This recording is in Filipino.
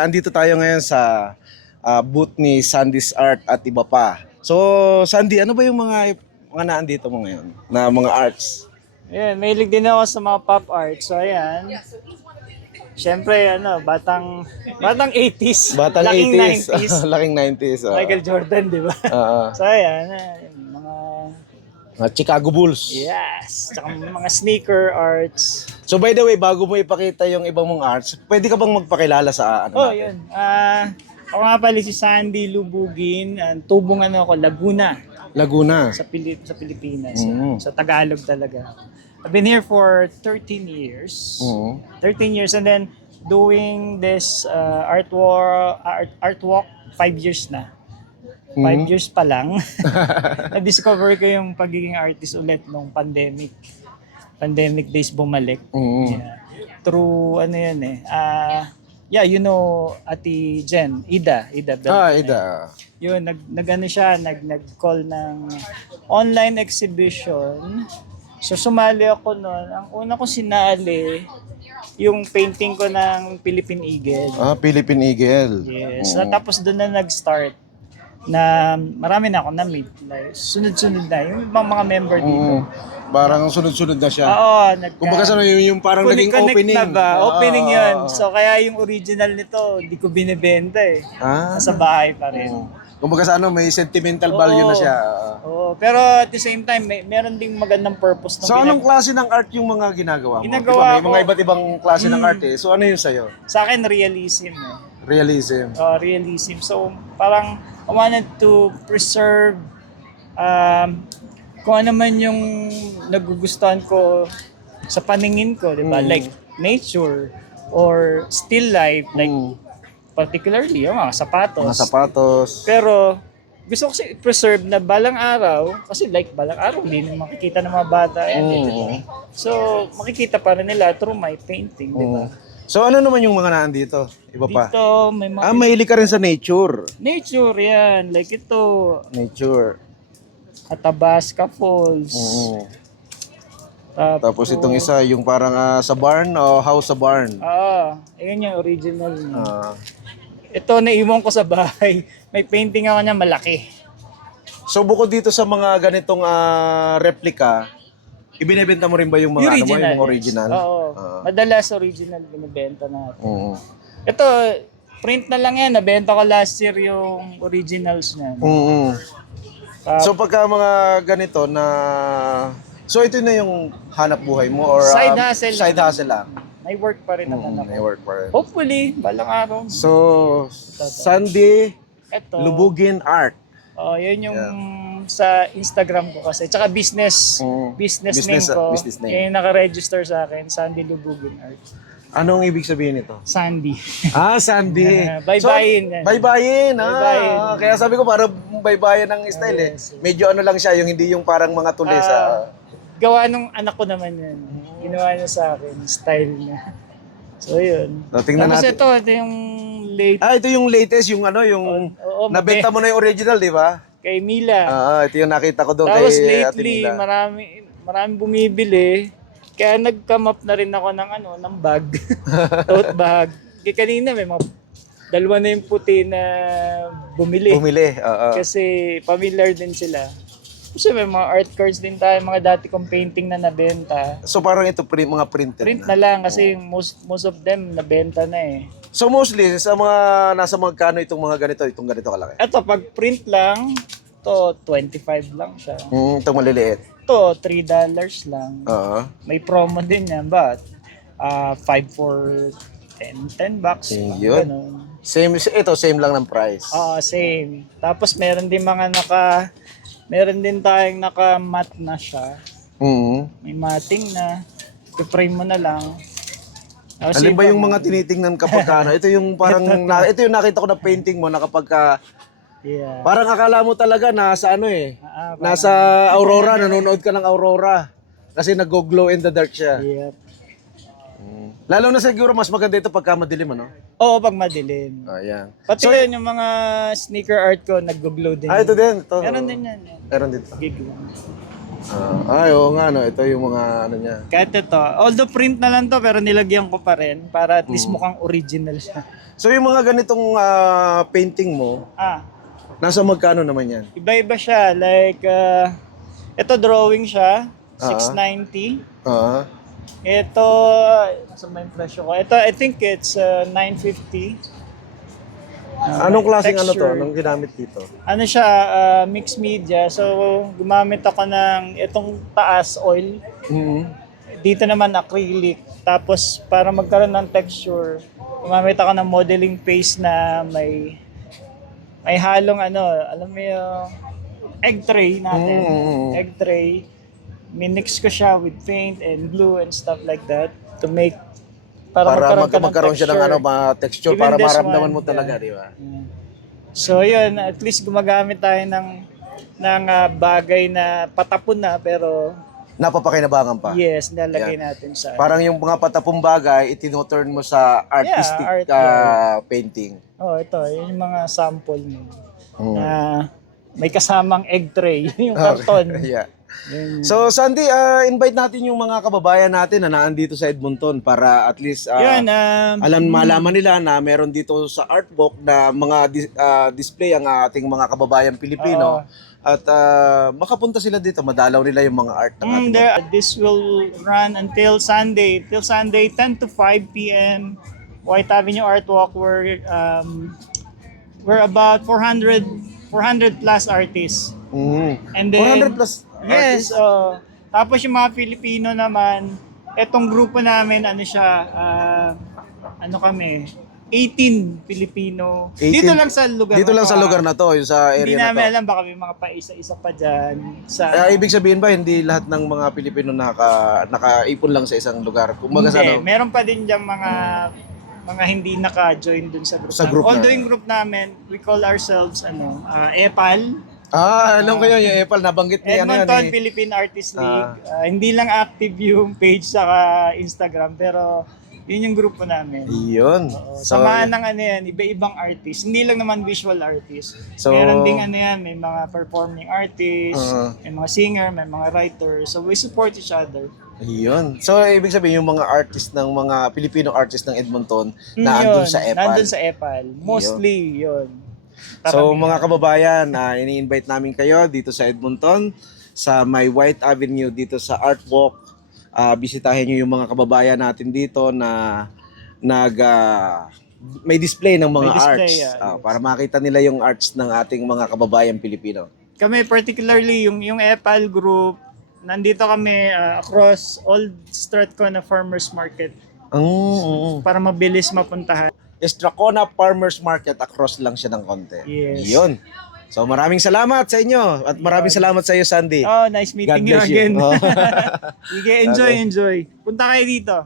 Andito tayo ngayon sa booth ni Sandy's Art at iba pa. So, Sandy, ano ba yung mga naandito mo ngayon na mga arts? Yeah, mahilig din ako sa mga pop art. So ayan. Siyempre, batang 80s. Batang laking 80s. 90s. Laking 90s. Michael Jordan, di ba? So ayan, mga Mga Chicago Bulls. yes, tsaka mga sneaker arts. So, by the way, bago mo ipakita yung ibang mong arts, pwede ka bang magpakilala sa ano Oh, natin? yun. Ako nga pala si Sandy Lubugin, tubong ako, Laguna, Laguna. sa Pilipinas. Mhm. Sa Tagalog talaga. I've been here for 13 years. Oo. 13 years and then doing this art walk 5 years na. 5 years pa lang. Na-discover ko yung pagiging artist ulit nung pandemic. Pandemic days bumalik. Mhm. Yeah. Through yeah, you know Ate Jen, Ida Bel- Ida. Yun, nag-call ng online exhibition. So sumali ako noon. Ang una ko sinali, yung painting ko ng Philippine Eagle. Philippine Eagle. Yes. Tapos doon na nag-start na marami na ako na-meet. Like, sunod-sunod na. Yung ibang mga member dito. Parang sunod-sunod na siya. Oo. Kumbaga sa yung parang naging Connect opening. na ba? Opening yun. So kaya yung original nito, hindi ko binibenta eh. Nasa bahay pa rin. Kumbaga sa may sentimental value na siya. Oo. Pero at the same time, meron ding magandang purpose. So anong klase ng art yung mga ginagawa mo? Ginagawa Diba, may mga ko- iba't ibang klase ng art eh. So ano yung sa'yo? Sa akin, realism eh. Realism. Realism. So, parang I wanted to preserve kung ano man yung nagugustuhan ko sa paningin ko, di ba? Like nature or still life, like particularly yung mga sapatos. Mga sapatos. Pero gusto ko kasi preserve na balang araw, kasi like balang araw, hindi na makikita ng mga bata yan. Di ba? So, makikita pa rin nila through my painting, di ba? So ano naman yung mga naandito? Iba pa? Dito, may mga Mahilig ka rin sa nature. nature yan. Like ito, Nature. Athabasca Falls. Tapos itong isa, yung parang sa barn o house sa barn. Ayan yung original niya. Ah. Ito, naiwan ko sa bahay. May painting ako niya malaki. So bukod dito sa mga ganitong replica, ibinebenta mo rin ba yung mga yung original? Oo. Madalas original binibenta natin. Oo. Ito, print na lang yan. Nabenta ko last year yung originals niya. So pagka mga ganito na so ito na yung hanap buhay mo or Side hustle side lang. hustle lang. May work pa rin naman ako. May work pa rin. Hopefully, balang araw. So Sandy Ito. Lubugin Art. Yun yung sa Instagram ko kasi. Tsaka business name ko. business name. Yan yung naka-register sa akin, Sandy Lubugin Art. Anong ibig sabihin nito? Sandy. Sandy. Baybayin. Baybayin. Baybayin. Kaya sabi ko parang baybayin ng style eh. Medyo ano lang siya, yung hindi yung parang mga tuli sa... Gawa nung anak ko naman yun. Ginawa niya sa akin, style niya. So yun. So, tingnan Tapos natin. ito yung late Ito yung latest, yung ano, yung nabenta mo na yung original, di ba? kay Mila. Ito yung nakita ko doon Tapos kay Ate lately, Mila. marami bumibili. Kaya nag-come up na rin ako ng bag. Tote bag. Kaya kanina may mga dalawa na yung puti na bumili. Kasi familiar din sila. Kasi may mga art cards din tayo, mga dati kong painting na nabenta. So parang ito mga printed Print na. na lang kasi most of them nabenta na eh. So mostly, sa mga nasa magkano itong mga itong ganito kalaki? Eto, pag print lang, to 25 lang siya. Itong maliliit. Ito, $3 lang. May promo din yan, but 5 for 10 bucks. Yun. Ganun. Same lang ng price. Same. Tapos meron din tayong naka-matte na siya. May matting na. I-frame mo na lang. Alin ba yung mga tinitingnan kapag ano? Ito yung parang, ito yung nakita ko na painting mo na kapag Yeah. parang akala mo talaga nasa nasa Aurora, nanonood ka ng Aurora. Kasi nag-glow in the dark siya. Yep. Lalo na siguro mas maganda ito pagka madilim, ano? Oo, pag madilim. Ayan. Pati yun, yung mga sneaker art ko, nag-glow din. Ito din. Ito. Meron din yan. Meron dito. Big lang. Oo nga, no. Ito yung mga ano niya. Kahit ito, although print na lang to, pero nilagyan ko pa rin para at least mukhang original siya. So yung mga ganitong painting mo, Ah, nasa magkano naman yan? iba-iba siya. Like, ito drawing siya, 690. Ah, Ito, nasa ba yung presyo ko? Ito, I think it's 950. anong klaseng ano to? texture. Anong ginamit dito? Ano siya, mixed media. So, gumamit ako ng itong taas oil. Mhm. Dito naman acrylic. Tapos, para magkaroon ng texture, gumamit ako ng modeling paste na may halong ano, alam mo yung egg tray natin. Mm. Egg tray. Minix ko siya with paint and glue and stuff like that to make para Magkaroon siya ng ano, texture Even para this maramdaman one, mo talaga, di ba? So yun, at least gumagamit tayo ng bagay na patapon na pero Napapakinabangan pa. yes, nilalagay natin sa Parang yung mga patapong bagay, itinoturn mo sa artistic art, painting. Oh, ito, yun yung mga sample mo. Mm. Na may kasamang egg tray, yung karton. Yeah. Yun. So Sandy, invite natin yung mga kababayan natin na naandito sa Edmonton para at least Yun, malaman nila na meron dito sa artbook na mga display ang ating mga kababayang Pilipino at makapunta sila dito, madalaw nila yung mga art ng ating this will run until Sunday 10 to 5 p.m. White Avenue Art Walk. We're about 400 plus artists. And then 400 plus yes, tapos yung mga Filipino naman, etong grupo namin, ano siya, ano kami, 18 Filipino. 18 Dito lang sa lugar dito lang sa lugar na na to, yung sa to. Hindi area na namin to. alam, baka may mga paisa-isa pa dyan. Sa, Ibig sabihin ba hindi lahat ng mga Pilipino nakaipon lang sa isang lugar? Kumbaga sa hindi, ano? meron pa din dyan mga hindi naka-join dun sa group. Sa group Although na. yung group namin, we call ourselves EPAL, Alam ko yun, yung Epal, nabanggit ni ano yan Edmonton eh. Philippine Artist League. Hindi lang active yung page saka Instagram, pero yun yung grupo namin. Yun. Samahan ng ano yan, iba-ibang artist. Hindi lang naman visual artist. So, Meron ding ano yan, may mga performing artists, may mga singer, may mga writer. So we support each other. Yun. So, ibig sabihin, yung mga artist ng mga Filipino artist ng Edmonton na andun sa Epal. Nandun sa EPAL. Mostly, yun. So, mga kababayan, ini-invite namin kayo dito sa Edmonton, sa may White Avenue, dito sa Art Walk. Bisitahin nyo yung mga kababayan natin dito na may display ng mga May display, arts. yes. Para makita nila yung arts ng ating mga kababayan Pilipino. Kami particularly, yung EPAL group, nandito kami across Old Strathcona Farmers Market para mabilis mapuntahan. Strathcona Farmers Market, across lang siya ng konti. Yes. Yun. So maraming salamat sa inyo at maraming salamat sa iyo, Sandy. Oh, nice meeting God you bless you. again. Oh. Sige, enjoy. Punta kayo dito.